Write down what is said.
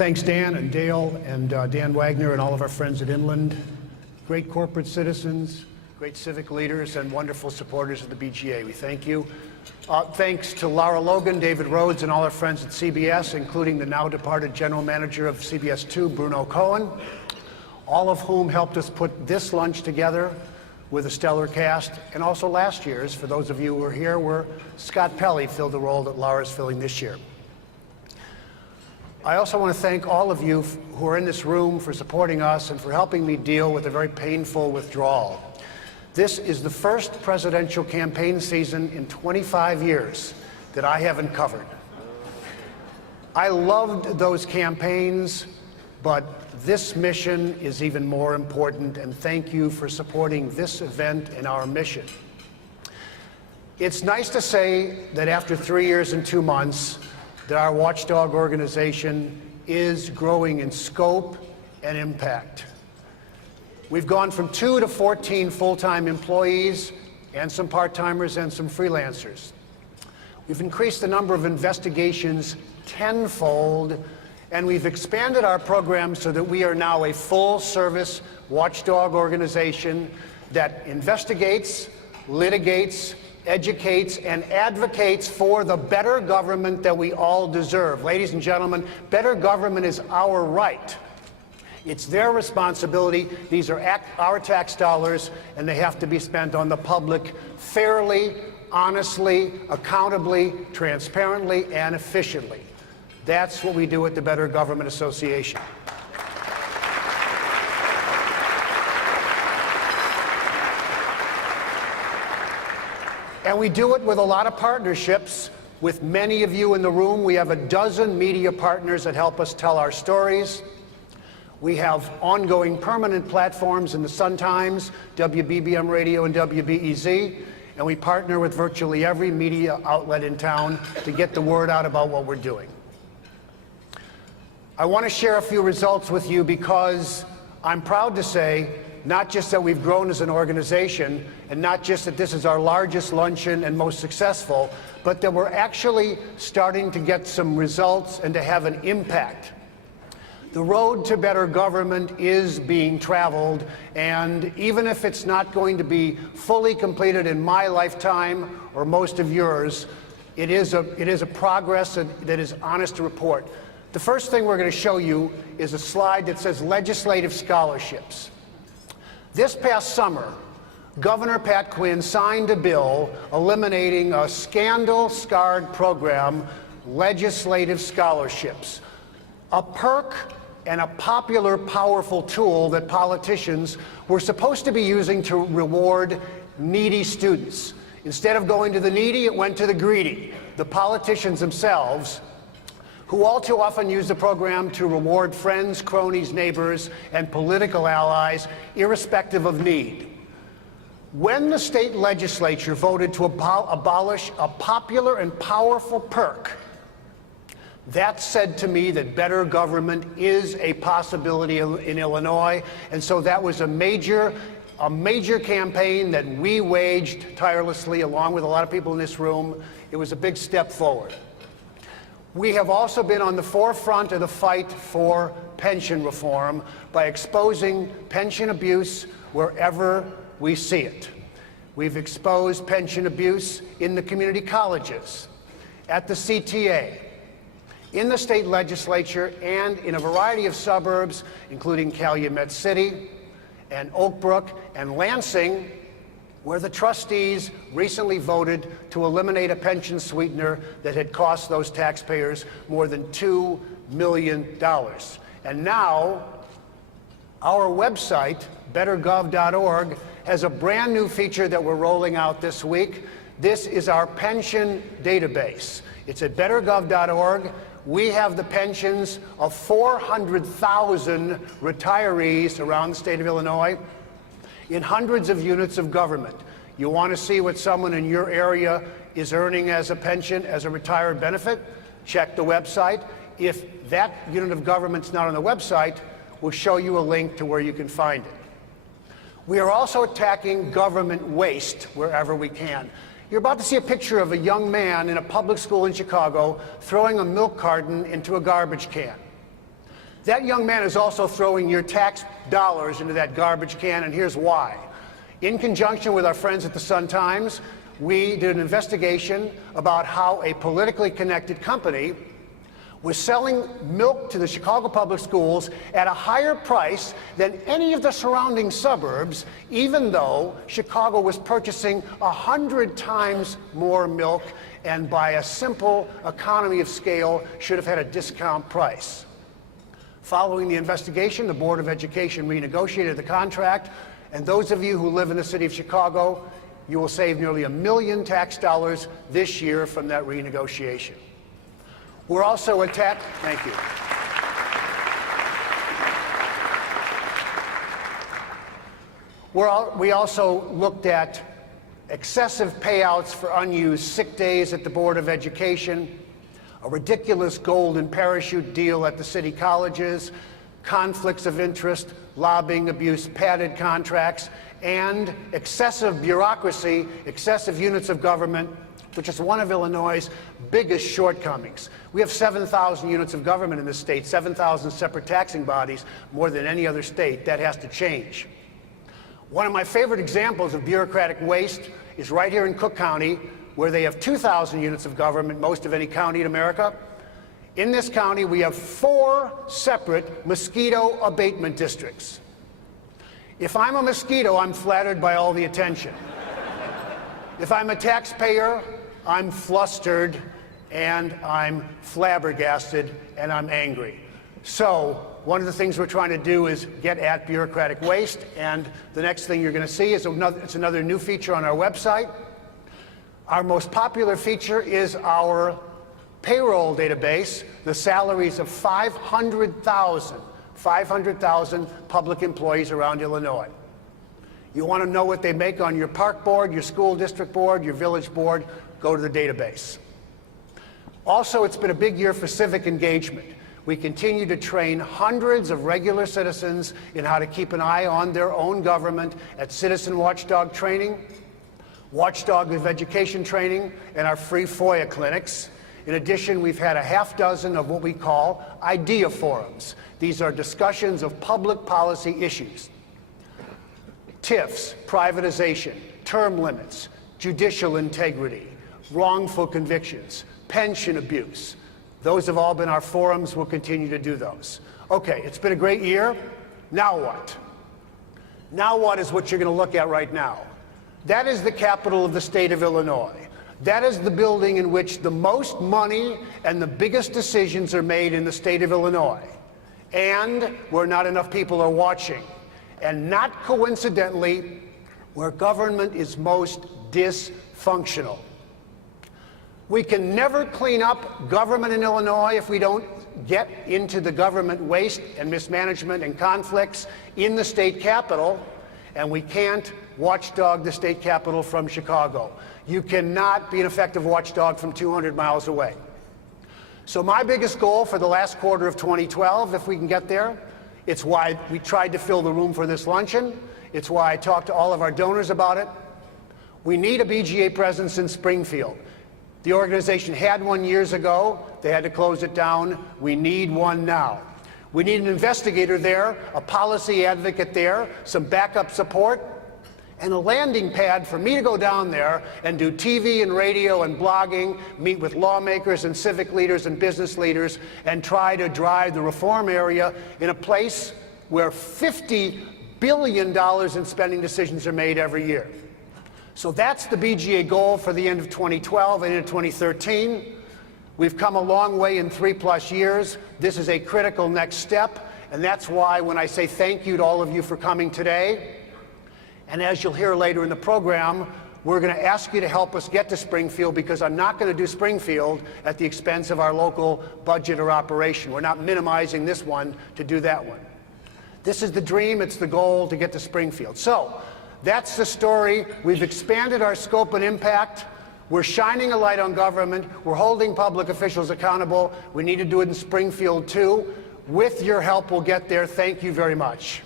Thanks, Dan and Dale and Dan Wagner and all of our friends at Inland, great corporate citizens, great civic leaders, and wonderful supporters of the BGA. We thank you. Thanks to Lara Logan, David Rhodes, and all our friends at CBS, including the now departed general manager of CBS 2, Bruno Cohen, all of whom helped us put this lunch together with a stellar cast, and also last year's, for those of you who were here, where Scott Pelley filled the role that Lara's filling this year. I also want to thank all of you who are in this room for supporting us and for helping me deal with a very painful withdrawal. This is the first presidential campaign season in 25 years that I haven't covered. I loved those campaigns, but this mission is even more important, and thank you for supporting this event and our mission. It's nice to say that after 3 years and 2 months, that our watchdog organization is growing in scope and impact. We've gone from 2 to 14 full-time employees and some part-timers and some freelancers. We've increased the number of investigations tenfold, and we've expanded our program so that we are now a full-service watchdog organization that investigates, litigates, educates, and advocates for the better government that we all deserve. Ladies and gentlemen, better government is our right. It's their responsibility. These are our tax dollars, and they have to be spent on the public fairly, honestly, accountably, transparently, and efficiently. That's what we do at the Better Government Association. And we do it with a lot of partnerships with many of you in the room. We have a dozen media partners that help us tell our stories. We have ongoing permanent platforms in the Sun-Times, WBBM Radio, and WBEZ, and we partner with virtually every media outlet in town to get the word out about what we're doing. I want to share a few results with you because I'm proud to say not just that we've grown as an organization, and not just that this is our largest luncheon and most successful, but that we're actually starting to get some results and to have an impact. The road to better government is being traveled, and even if it's not going to be fully completed in my lifetime or most of yours, it is a progress that is honest to report. The first thing we're going to show you is a slide that says legislative scholarships. This past summer, Governor Pat Quinn signed a bill eliminating a scandal-scarred program, legislative scholarships, a perk and a popular, powerful tool that politicians were supposed to be using to reward needy students. Instead of going to the needy, it went to the greedy, the politicians themselves, who all too often use the program to reward friends, cronies, neighbors, and political allies, irrespective of need. When the state legislature voted to abolish a popular and powerful perk, that said to me that better government is a possibility in Illinois, and so that was a major campaign that we waged tirelessly along with a lot of people in this room. It was a big step forward. We have also been on the forefront of the fight for pension reform by exposing pension abuse wherever we see it. We've exposed pension abuse in the community colleges, at the CTA, in the state legislature, and in a variety of suburbs, including Calumet City and Oak Brook and Lansing, where the trustees recently voted to eliminate a pension sweetener that had cost those taxpayers more than $2 million. And now, our website, bettergov.org, has a brand new feature that we're rolling out this week. This is our pension database. It's at bettergov.org. We have the pensions of 400,000 retirees around the state of Illinois in hundreds of units of government. You want to see what someone in your area is earning as a pension, as a retired benefit? Check the website. If that unit of government's not on the website, we'll show you a link to where you can find it. We are also attacking government waste wherever we can. You're about to see a picture of a young man in a public school in Chicago throwing a milk carton into a garbage can. That young man is also throwing your tax dollars into that garbage can, and here's why. In conjunction with our friends at the Sun-Times, we did an investigation about how a politically connected company was selling milk to the Chicago Public Schools at a higher price than any of the surrounding suburbs, even though Chicago was purchasing 100 times more milk and by a simple economy of scale should have had a discount price. Following the investigation, the Board of Education renegotiated the contract, and those of you who live in the city of Chicago, you will save nearly $1 million tax dollars this year from that renegotiation. We're also thank you. We also looked at excessive payouts for unused sick days at the Board of Education, a ridiculous golden parachute deal at the city colleges, conflicts of interest, lobbying abuse, padded contracts, and excessive bureaucracy, excessive units of government, which is one of Illinois' biggest shortcomings. We have 7,000 units of government in this state, 7,000 separate taxing bodies, more than any other state. That has to change. One of my favorite examples of bureaucratic waste is right here in Cook County, where they have 2,000 units of government, most of any county in America. In this county, we have 4 separate mosquito abatement districts. If I'm a mosquito, I'm flattered by all the attention. If I'm a taxpayer, I'm flustered, and I'm flabbergasted, and I'm angry. So one of the things we're trying to do is get at bureaucratic waste, and the next thing you're going to see is another new feature on our website. Our most popular feature is our payroll database, the salaries of 500,000 public employees around Illinois. You want to know what they make on your park board, your school district board, your village board, go to the database. Also, it's been a big year for civic engagement. We continue to train hundreds of regular citizens in how to keep an eye on their own government at Citizen Watchdog training, Watchdog of Education training, and our free FOIA clinics. In addition, we've had a half dozen of what we call idea forums. These are discussions of public policy issues. TIFs, privatization, term limits, judicial integrity, wrongful convictions, pension abuse. Those have all been our forums. We'll continue to do those. Okay, it's been a great year. Now what? Now what is what you're going to look at right now. That is the capital of the state of Illinois. That is the building in which the most money and the biggest decisions are made in the state of Illinois. And where not enough people are watching. And not coincidentally, where government is most dysfunctional. We can never clean up government in Illinois if we don't get into the government waste and mismanagement and conflicts in the state capitol, and we can't watchdog the state capitol from Chicago. You cannot be an effective watchdog from 200 miles away. So my biggest goal for the last quarter of 2012, if we can get there, it's why we tried to fill the room for this luncheon. It's why I talked to all of our donors about it. We need a BGA presence in Springfield. The organization had one years ago. They had to close it down. We need one now. We need an investigator there, a policy advocate there, some backup support, and a landing pad for me to go down there and do TV and radio and blogging, meet with lawmakers and civic leaders and business leaders, and try to drive the reform area in a place where $50 billion in spending decisions are made every year. So that's the BGA goal for the end of 2012 and into 2013. We've come a long way in 3+ years. This is a critical next step, and that's why when I say thank you to all of you for coming today, and as you'll hear later in the program, we're going to ask you to help us get to Springfield, because I'm not going to do Springfield at the expense of our local budget or operation. We're not minimizing this one to do that one. This is the dream, it's the goal to get to Springfield. So that's the story. We've expanded our scope and impact. We're shining a light on government. We're holding public officials accountable. We need to do it in Springfield too. With your help, we'll get there. Thank you very much.